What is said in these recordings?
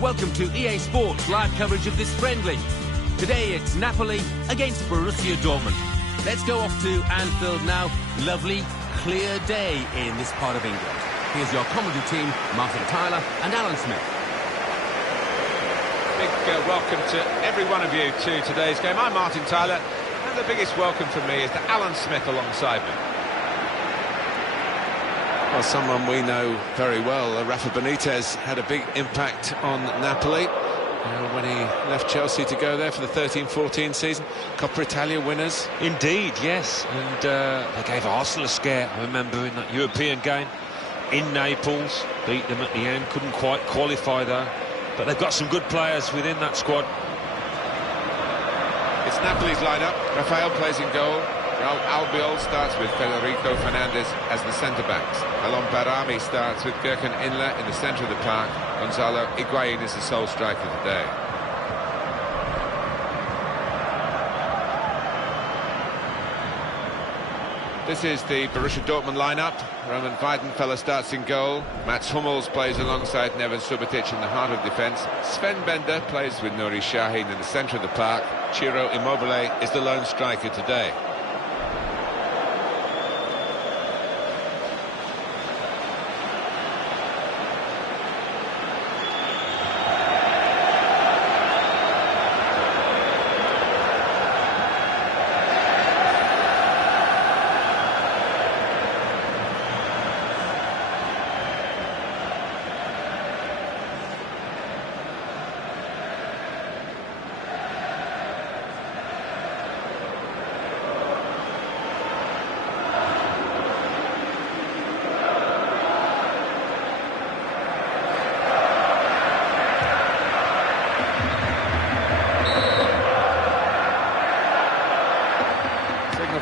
Welcome to EA Sports live coverage of this friendly. Today it's Napoli against Borussia Dortmund. Let's go off to Anfield now. Lovely, clear day in this part of England. Here's your commentary team, Martin Tyler and Alan Smith. Big welcome to every one of you to today's game. I'm Martin Tyler, and the biggest welcome from me is to Alan Smith alongside me. Well, someone we know very well, Rafa Benitez, had a big impact on Napoli when he left Chelsea to go there for the 13-14 season. Coppa Italia winners. Indeed, yes. And they gave Arsenal a scare, I remember, in that European game in Naples. Beat them at the end, couldn't quite qualify though. But they've got some good players within that squad. It's Napoli's lineup. Rafael plays in goal. Raul Albiol starts with Federico Fernandez as the centre-backs. Alon Barami starts with Gürkan Inler in the centre of the park. Gonzalo Higuain is the sole striker today. This is the Borussia Dortmund lineup. Roman Weidenfeller starts in goal. Mats Hummels plays alongside Neven Subotic in the heart of defence. Sven Bender plays with Nuri Sahin in the centre of the park. Ciro Immobile is the lone striker today.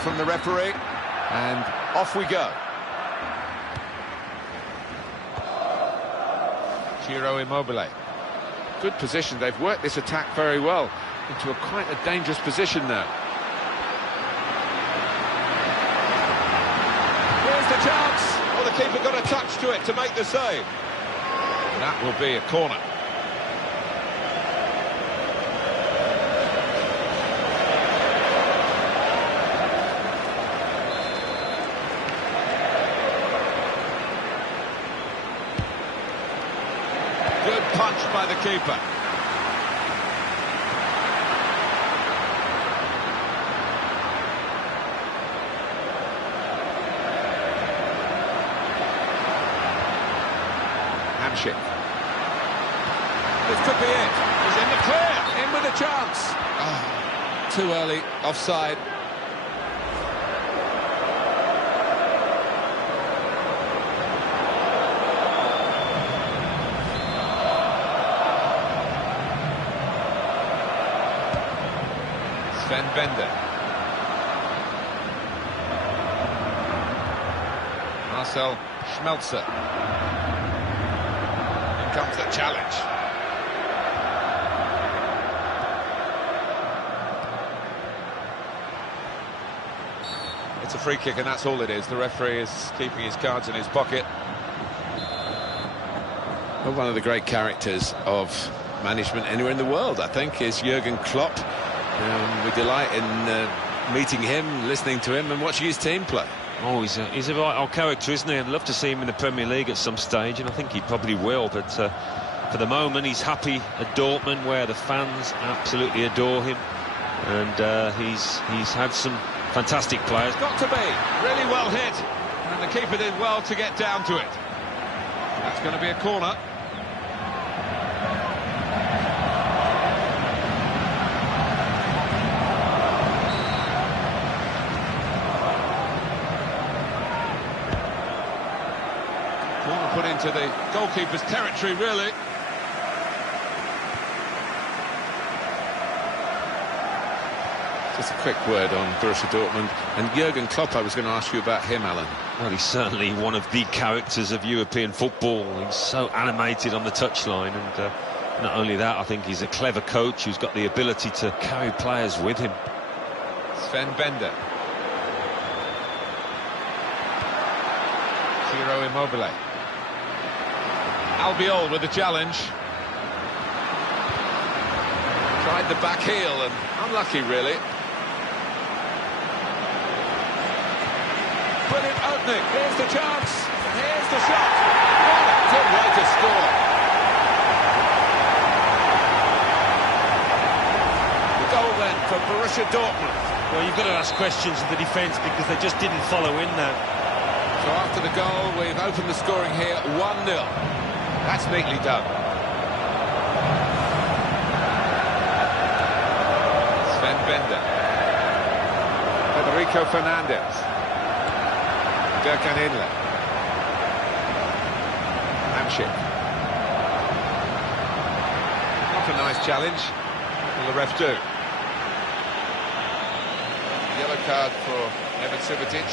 From the referee, and off we go. Ciro Immobile. Good position. They've worked this attack very well into quite a dangerous position now. Here's the chance. Oh, the keeper got a touch to it to make the save. And that will be a corner. Good punch by the keeper. Hamsik. This could be it. He's in the clear. In with a chance. Oh, too early. Offside. Sven Bender. Marcel Schmelzer. Here comes the challenge. It's a free kick and that's all it is. The referee is keeping his cards in his pocket. Well, one of the great characters of management anywhere in the world, I think, is Jurgen Klopp. We delight in meeting him, listening to him and watching his team play. Oh, he's a right old character, isn't he? I'd love to see him in the Premier League at some stage, and I think he probably will. But for the moment, he's happy at Dortmund, where the fans absolutely adore him. And he's had some fantastic players. Got to be really well hit, and the keeper did well to get down to it. That's going to be a corner. Corner put into the goalkeeper's territory, really. Just a quick word on Borussia Dortmund and Jurgen Klopp. I was going to ask you about him, Alan. Well, he's certainly one of the characters of European football. He's so animated on the touchline, and not only that, I think he's a clever coach who's got the ability to carry players with him. Sven Bender. Ciro Immobile. Albiol with the challenge. Tried the back heel and unlucky, really. Brilliant opening. Here's the chance. Here's the shot. What a good way to score. The goal then for Borussia Dortmund. Well, you've got to ask questions of the defence because they just didn't follow in that. So after the goal, we've opened the scoring here 1-0. That's neatly done. Sven Bender. Federico Fernandez. Gürkan Inler. Hamšík. Not a nice challenge. Will the ref do? Yellow card for Neven Subotic.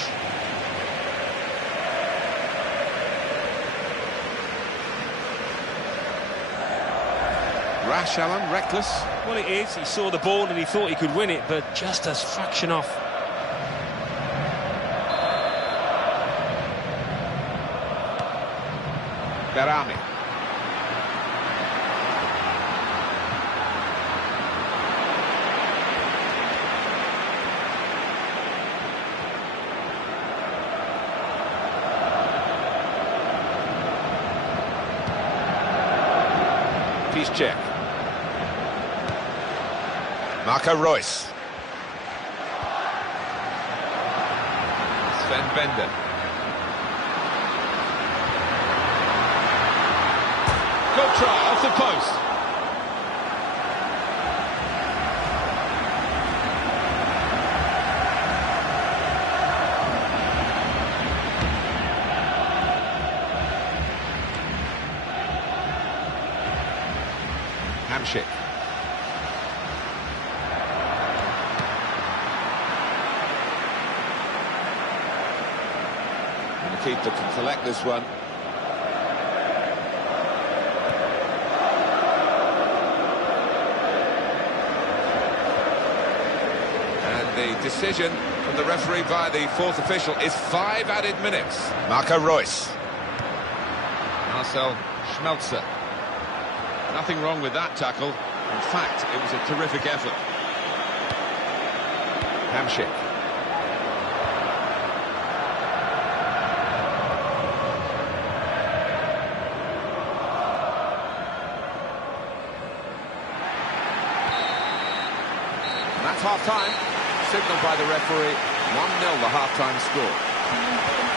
Rash, Alan, reckless. Well, it is. He saw the ball and he thought he could win it, but just a fraction off. Berami. Piszczek. Marco Reus. Sven Bender. Good try, off the post. Hamšík. And the keeper can collect this one. The decision from the referee by the fourth official is 5 added minutes. Marco Reus. Marcel Schmelzer. Nothing wrong with that tackle. In fact, it was a terrific effort. Hamšík. And that's half-time. Signalled by the referee, 1-0 the half-time score.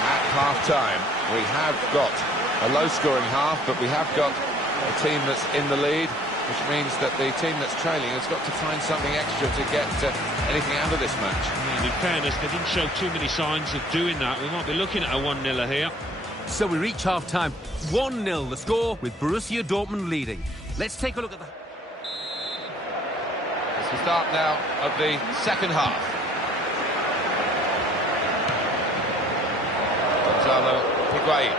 At half-time, we have got a low-scoring half, but we have got a team that's in the lead, which means that the team that's trailing has got to find something extra to get anything out of this match. And in fairness, they didn't show too many signs of doing that. We might be looking at a 1-0 here. So we reach half-time. 1-0 the score, with Borussia Dortmund leading. Let's take a look at the... As we start now of the second half. Gonzalo Higuain.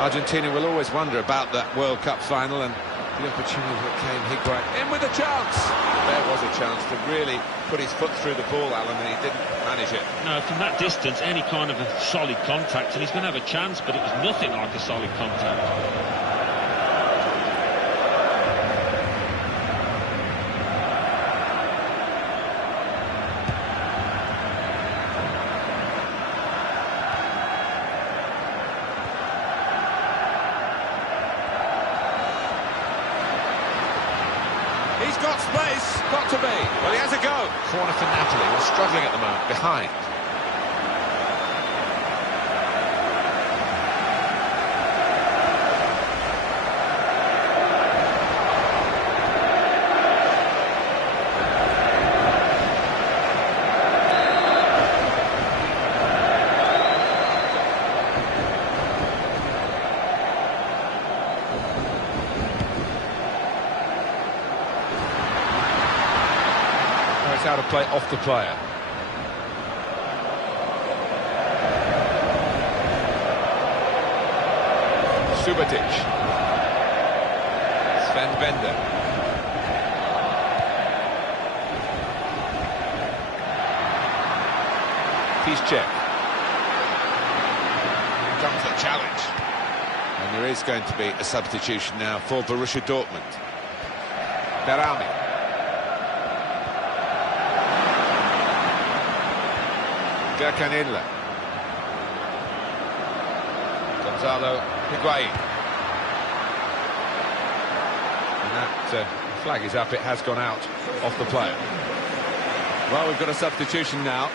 Argentina will always wonder about that World Cup final and the opportunity that came. Higuain in with a chance. There was a chance to really put his foot through the ball, Alan, and he didn't manage it. No, from that distance, any kind of a solid contact, and he's going to have a chance, but it was nothing like a solid contact. He's got space, got to be. Well, he has a go. Corner for Napoli. We're struggling at the moment, behind. Out of play off the player. Subotic. Sven Bender. Piszczek. Here comes the challenge. And there is going to be a substitution now for Borussia Dortmund. Berami. Gurkanilla. Gonzalo Higuain. And that flag is up, it has gone out off the play. Well, we've got a substitution now.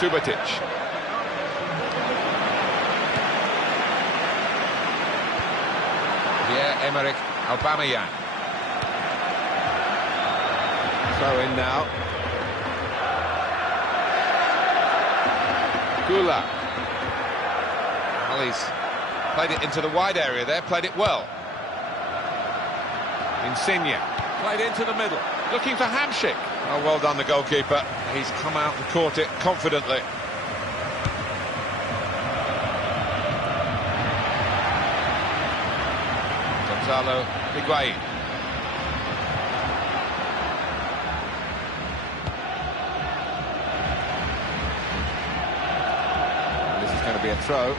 Subotic. Emerick Aubameyang. Throw in now. Gula. Well, he's played it into the wide area there, played it well. Insigne. Played into the middle. Looking for Hamsik. Oh, well done, the goalkeeper. He's come out and caught it confidently. Gonzalo Higuain. This is going to be a throw.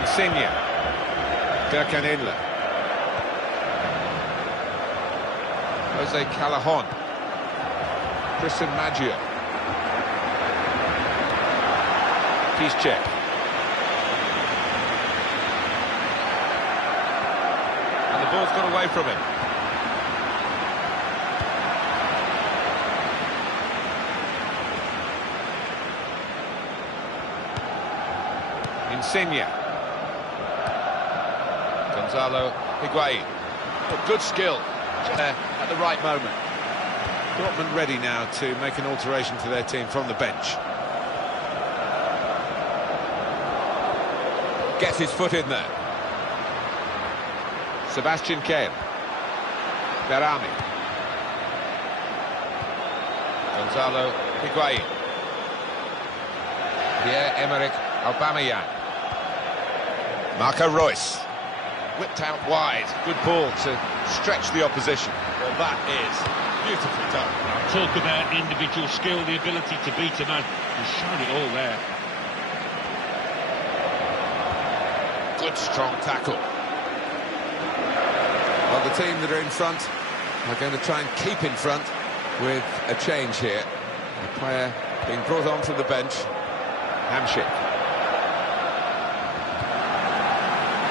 Insigne. Gurkanilla. Jose Callejon. Christian Maggio. Piszczek. And the ball's got away from him. Insigne. Gonzalo Higuain. Oh, good skill. At the right moment. Dortmund ready now to make an alteration to their team from the bench. Gets his foot in there. Sebastian Kehl. Berami. Gonzalo Higuain. Pierre-Emerick Aubameyang. Marco Reus. Whipped out wide. Good ball to stretch the opposition. Well, that is beautifully done. Talk about individual skill, the ability to beat a man. He's shown it all there. Good strong tackle. Well, the team that are in front are going to try and keep in front with a change here. A player being brought on from the bench. Hamsik.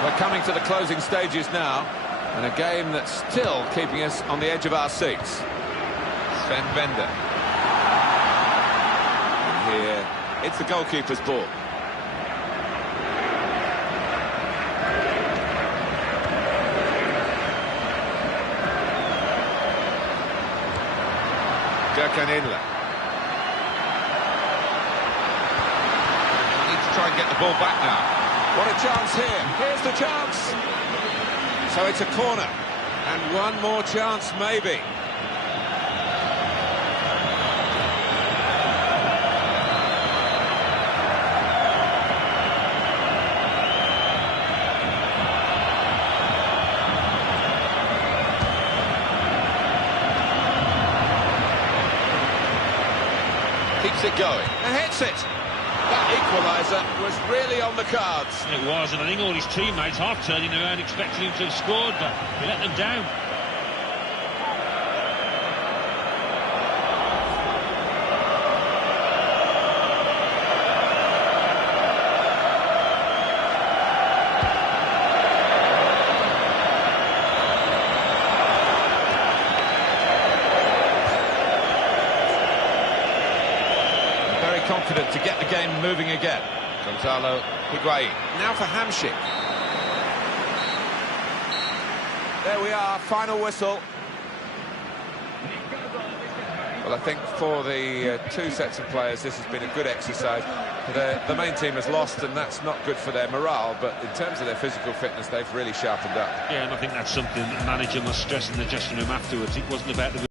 We're coming to the closing stages now, and a game that's still keeping us on the edge of our seats. Sven Bender. Here, it's the goalkeeper's ball. Gurkanilla. Need to try and get the ball back now. What a chance here. Here's the chance. So it's a corner. And one more chance, maybe. Keeps it going. And hits it. That equaliser was really on the cards. It was, and I think all his teammates half turning around expecting him to have scored, but he let them down. Confident to get the game moving again. Gonzalo Higuain. Now for Hamsik. There we are, final whistle. Well, I think for the two sets of players, this has been a good exercise. The main team has lost, and that's not good for their morale, but in terms of their physical fitness, they've really sharpened up. Yeah, and I think that's something the manager must stress in the dressing room afterwards. It wasn't about the